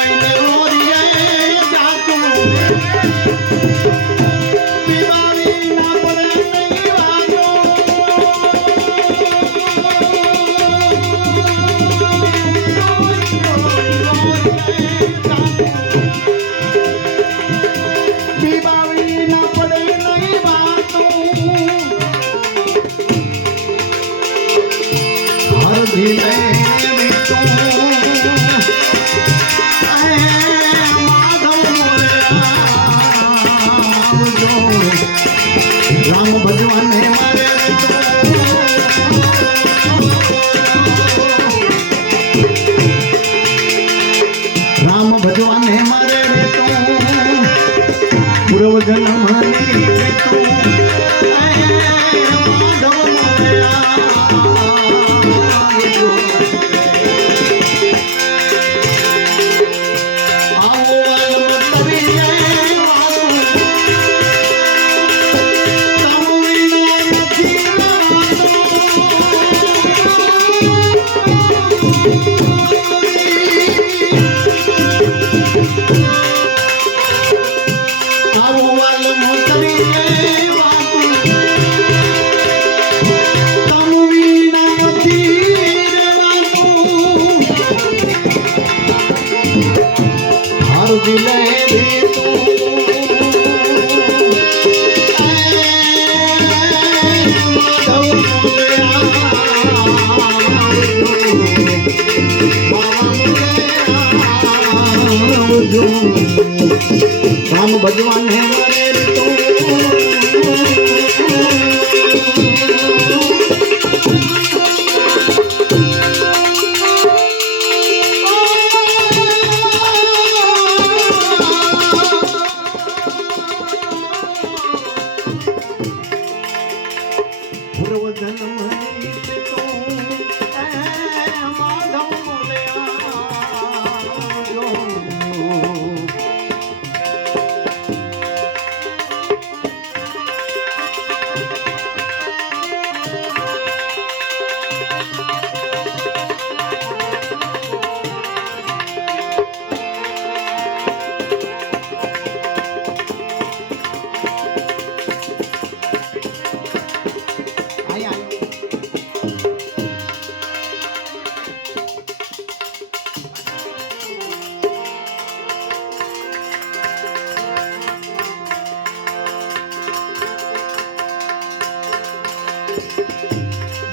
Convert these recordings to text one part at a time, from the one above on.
I never. ભગવાને મારે તું પૂર્વ જન્મની તું. ભગવાન હે મારે તું.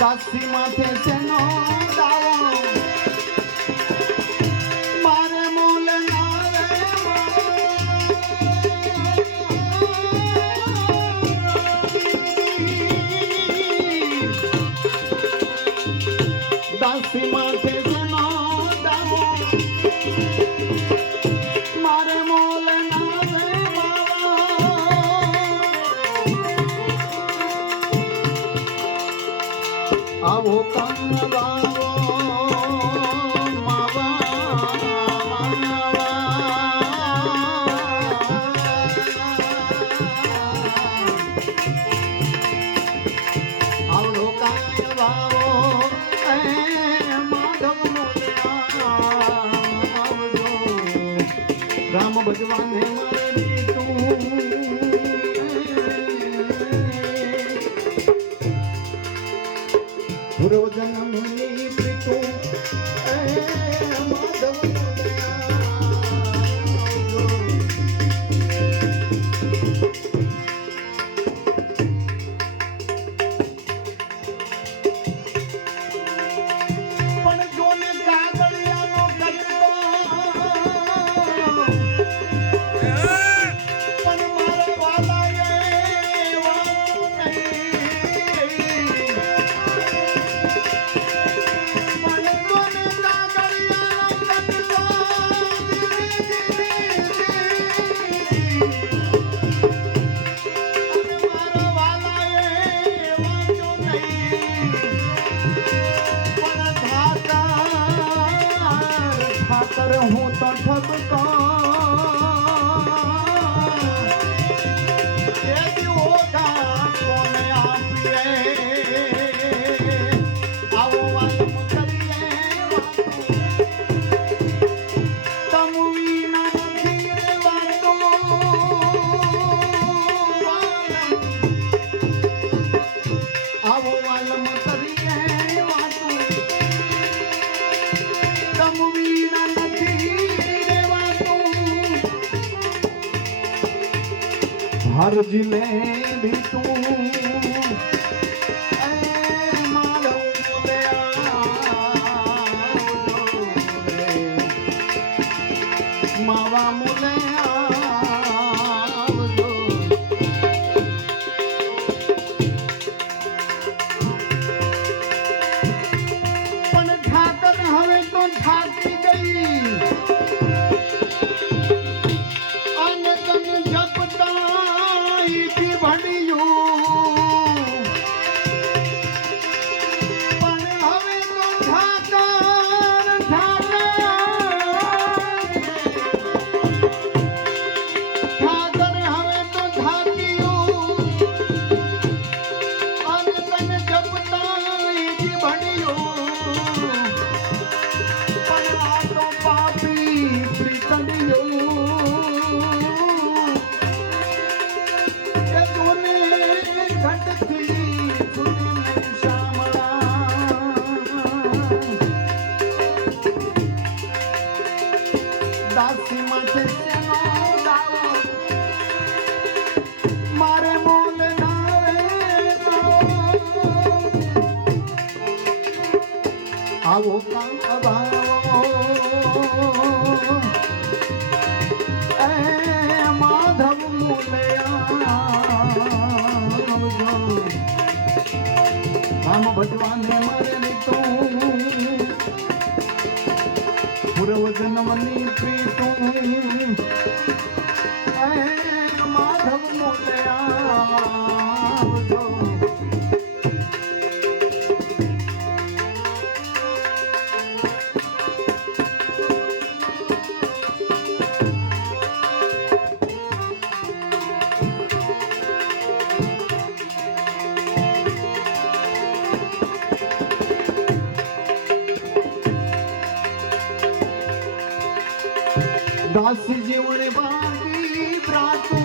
দাসি মাঠে সেন মারে মোলে না રામ ભગવાને મારી તું. પૂર્વજન્મ ખાતર હું તો ઠપકો હર જીલે બી તું. આવો કામ અભાવો એ માધવ મુલયા રામ ભગવાને મારે તું પૂર્વ જન્મની પ્રીતું. अस जीवन बागी प्रातो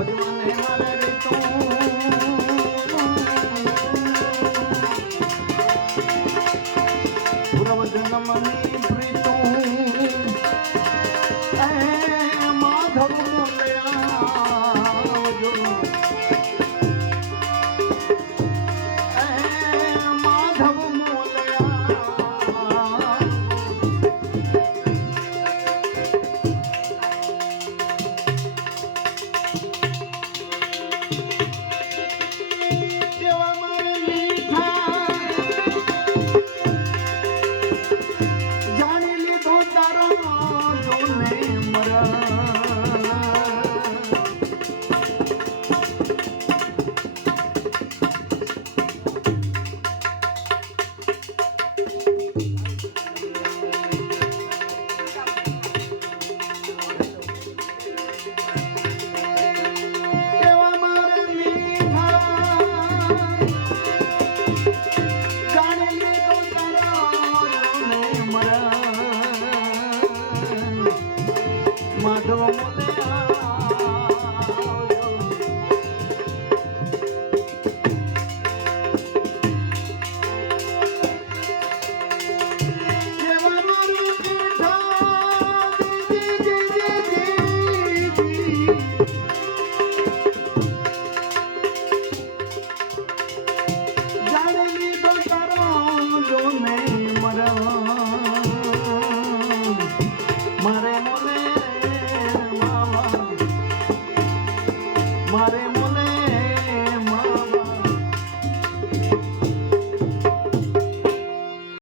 ಕೊಡಿ